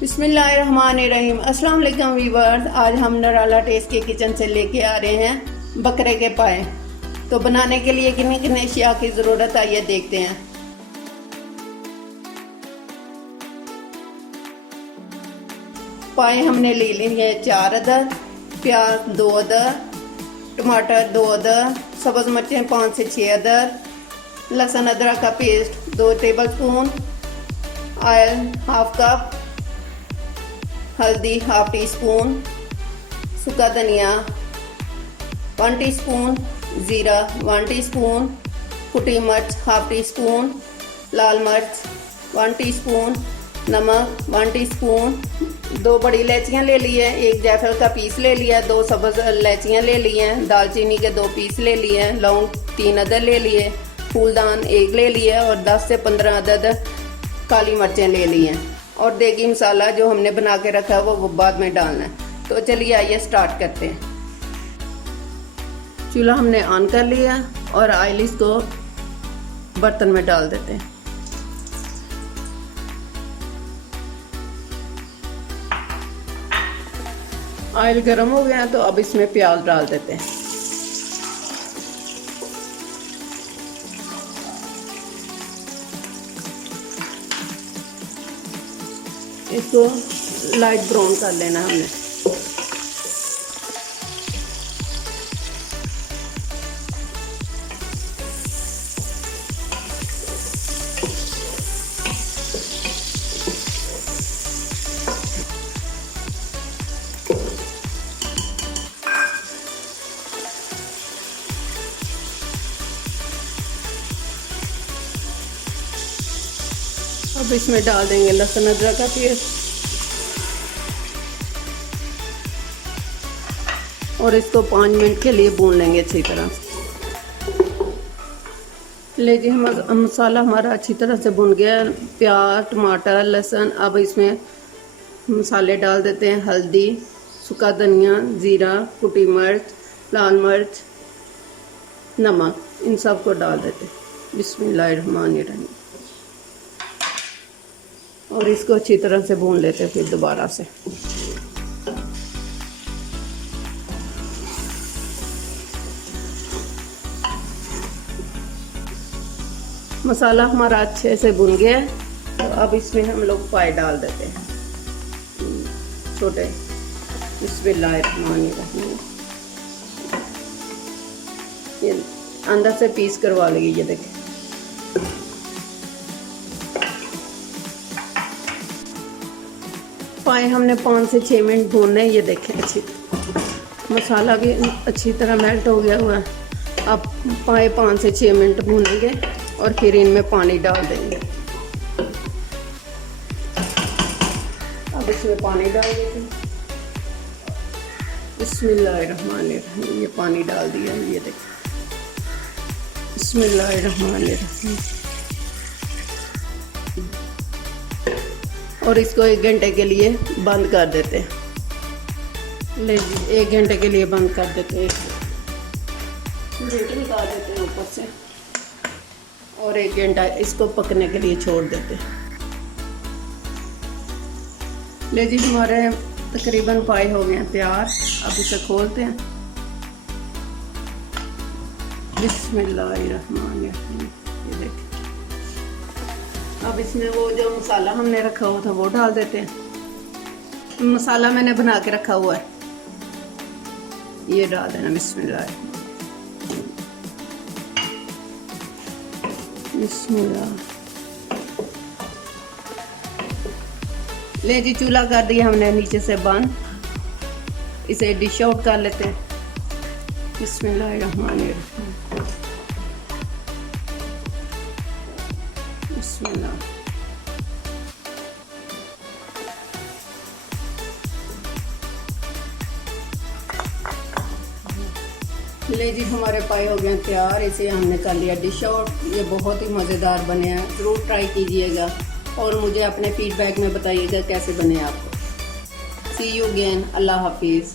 बिस्मिल्लाहिर्रहमानिर्रहीम। अस्सलाम वालेकुम व्यूअर्स, आज हम नराला टेस्ट के किचन से लेके आ रहे हैं बकरे के पाए। तो बनाने के लिए कितने कितने अशिया की ज़रूरत है ये देखते हैं। पाए हमने ले लिए 4 अदद, प्याज 2 अदद, टमाटर 2 अदद, सब्ज़ मिर्चें 5 से 6 अदद, लहसुन अदरक का पेस्ट 2 टेबलस्पून, ऑयल 1/2 कप, हल्दी 1/2 टीस्पून, सूखा धनिया 1 टीस्पून, ज़ीरा 1 टीस्पून, कुटी मिर्च 1/2 टीस्पून, लाल मिर्च 1 टीस्पून, नमक 1 टीस्पून, 2 बड़ी इलायचियाँ ले ली हैं, 1 जायफल का पीस ले लिया, 2 सब्ज़ इलायचियाँ ले ली हैं, दालचीनी के 2 पीस ले लिए हैं, लौंग 3 अदद ले लिए, फूलदान 1 ले लिया और 10 से 15 अदद काली मिर्चें ले ली हैं। और देगी मसाला जो हमने बना के रखा है वो बाद में डालना है। तो चलिए आइए स्टार्ट करते हैं। चूल्हा हमने ऑन कर लिया और ऑयल इसको बर्तन में डाल देते हैं। ऑयल गर्म हो गया तो अब इसमें प्याज डाल देते हैं। इसको लाइट ब्राउन कर लेना हमने। अब इसमें डाल देंगे लहसुन अदरक का पेस्ट और इसको 5 मिनट के लिए भून लेंगे अच्छी तरह से। लीजिए मसाला हमारा अच्छी तरह से भुन गया, प्याज टमाटर लहसुन। अब इसमें मसाले डाल देते हैं, हल्दी सूखा धनिया ज़ीरा कुटी मिर्च लाल मिर्च नमक, इन सब को डाल देते हैं। बिस्मिल्लाहिर्रहमानिर्रहीम। और इसको अच्छी तरह से भून लेते हैं फिर दोबारा से। मसाला हमारा अच्छे से भुन गया तो अब इसमें हम लोग पाए डाल देते हैं छोटे। बिस्मिल्लाहिर्रहमानिर्रहीम। ये अंदर से पीस करवा लेंगे, ये देखें। पाए हमने 5 से 6 मिनट भूनने, ये देखें अच्छी मसाला भी अच्छी तरह मेल्ट हो गया हुआ है। अब पाए 5 से 6 मिनट भूनेंगे और फिर इनमें पानी डाल देंगे। अब इसमें पानी डाल देंगे। बिस्मिल्लाहिर्रहमानिर्रहीम। ये पानी डाल दिया, ये देखिए। बिस्मिल्लाहिर्रहमानिर्रहीम। और इसको 1 घंटे के लिए बंद कर देते हैं। लीजिए 1 घंटे के लिए बंद कर देते हैं। प्लेट निकाल देते हैं ऊपर से और 1 घंटा इसको पकने के लिए छोड़ देते हैं। लीजिए हमारे तकरीबन पाए हो गए हैं तैयार। अब इसे खोलते हैं। बिस्मिल्लाहिर्रहमानिर्रहीम। ये देखिए। अब इसमें वो जो मसाला हमने रखा हुआ था वो डाल देते हैं। मसाला मैंने बना के रखा हुआ है, ये डाल देना। बिस्मिल्लाह बिस्मिल्लाह। ले जी चूल्हा कर दिया हमने नीचे से बंद। इसे डिश आउट कर लेते हैं। बिस्मिल्लाहिर्रहमानिर्रहीम। बिस्मिल्लाह। ले जी हमारे पाए हो गए तैयार। इसे हमने कर लिया डिश आउट। ये बहुत ही मज़ेदार बने हैं, ज़रूर ट्राई कीजिएगा और मुझे अपने फीडबैक में बताइएगा कैसे बने आपको। सी यू अगेन। अल्लाह हाफिज़।